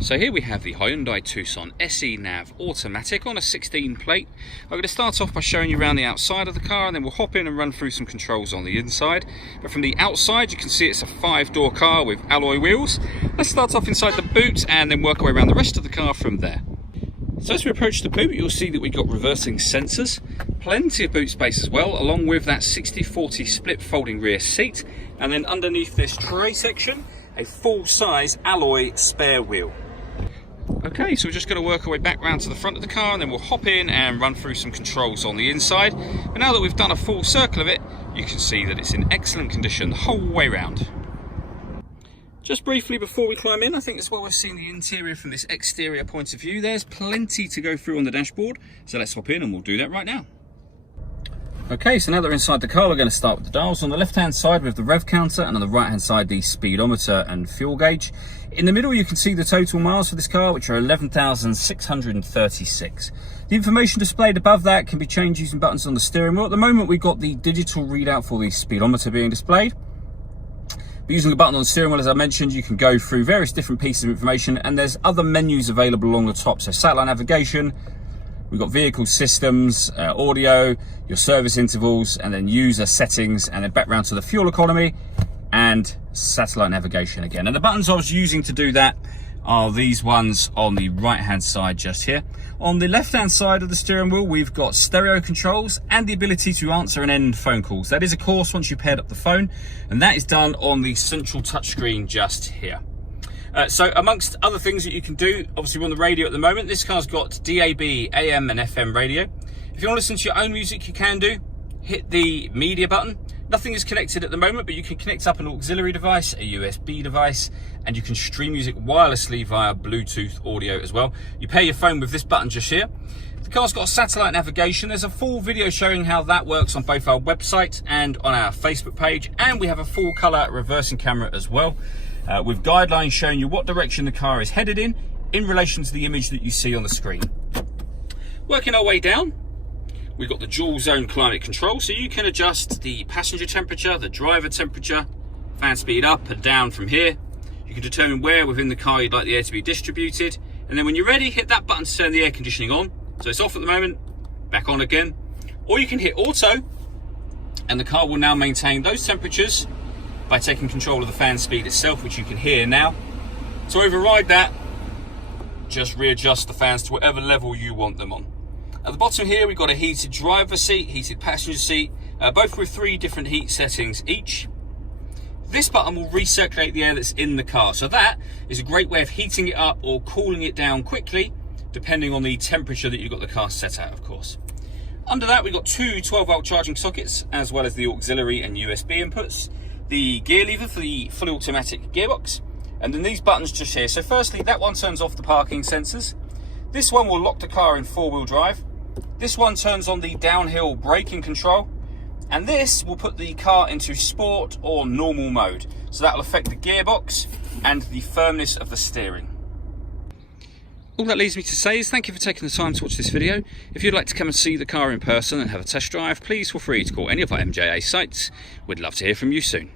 So here we have the Hyundai Tucson SE Nav Automatic on a 16 plate. I'm going to start off by showing you around the outside of the car, and then we'll hop in and run through some controls on the inside. But from the outside you can see it's a 5-door car with alloy wheels. Let's start off inside the boot and then work our way around the rest of the car from there. So as we approach the boot, you'll see that we've got reversing sensors, plenty of boot space as well, along with that 60/40 split folding rear seat, and then underneath this tray section, a full-size alloy spare wheel. Okay, so we're just going to work our way back round to the front of the car, and then we'll hop in and run through some controls on the inside. But now that we've done a full circle of it, you can see that it's in excellent condition the whole way round. Just briefly before we climb in, I think it's well worth seeing the interior from this exterior point of view. There's plenty to go through on the dashboard, so let's hop in and we'll do that right now. Okay, so now that we're inside the car, we're going to start with the dials. On the left-hand side, we have the rev counter, and on the right-hand side, the speedometer and fuel gauge. In the middle, you can see the total miles for this car, which are 11,636. The information displayed above that can be changed using buttons on the steering wheel. At the moment, we've got the digital readout for the speedometer being displayed. But using a button on the steering wheel, as I mentioned, you can go through various different pieces of information, and there's other menus available along the top. So satellite navigation, we've got vehicle systems, audio, your service intervals, and then user settings, and then back round to the fuel economy and satellite navigation again. And the buttons I was using to do that are these ones on the right hand side just here. On the left hand side of the steering wheel, we've got stereo controls and the ability to answer and end phone calls. That is, of course, once you've paired up the phone, and that is done on the central touchscreen just here. So amongst other things that you can do, obviously we're on the radio at the moment. This car's got DAB, AM and FM radio. If you want to listen to your own music, you can do. Hit the media button. Nothing is connected at the moment, but you can connect up an auxiliary device, a USB device, and you can stream music wirelessly via Bluetooth audio as well. You pair your phone with this button just here. The car's got satellite navigation. There's a full video showing how that works on both our website and on our Facebook page, and we have a full colour reversing camera as well, with guidelines showing you what direction the car is headed in relation to the image that you see on the screen. Working our way down, we've got the dual zone climate control, so you can adjust the passenger temperature, the driver temperature, fan speed up and down from here. You can determine where within the car you'd like the air to be distributed, and then when you're ready, hit that button to turn the air conditioning on. So it's off at the moment, back on again. Or you can hit auto, and the car will now maintain those temperatures by taking control of the fan speed itself, which you can hear now. To override that, just readjust the fans to whatever level you want them on. At the bottom here, we've got a heated driver seat, heated passenger seat, both with 3 different heat settings each. This button will recirculate the air that's in the car, so that is a great way of heating it up or cooling it down quickly, depending on the temperature that you've got the car set at, of course. Under that, we've got 2 12-volt charging sockets, as well as the auxiliary and USB inputs, the gear lever for the fully automatic gearbox, and then these buttons just here. So firstly, that one turns off the parking sensors. This one will lock the car in 4-wheel drive. This one turns on the downhill braking control, and this will put the car into sport or normal mode. So that will affect the gearbox and the firmness of the steering. All that leaves me to say is thank you for taking the time to watch this video. If you'd like to come and see the car in person and have a test drive, please feel free to call any of our MJA sites. We'd love to hear from you soon.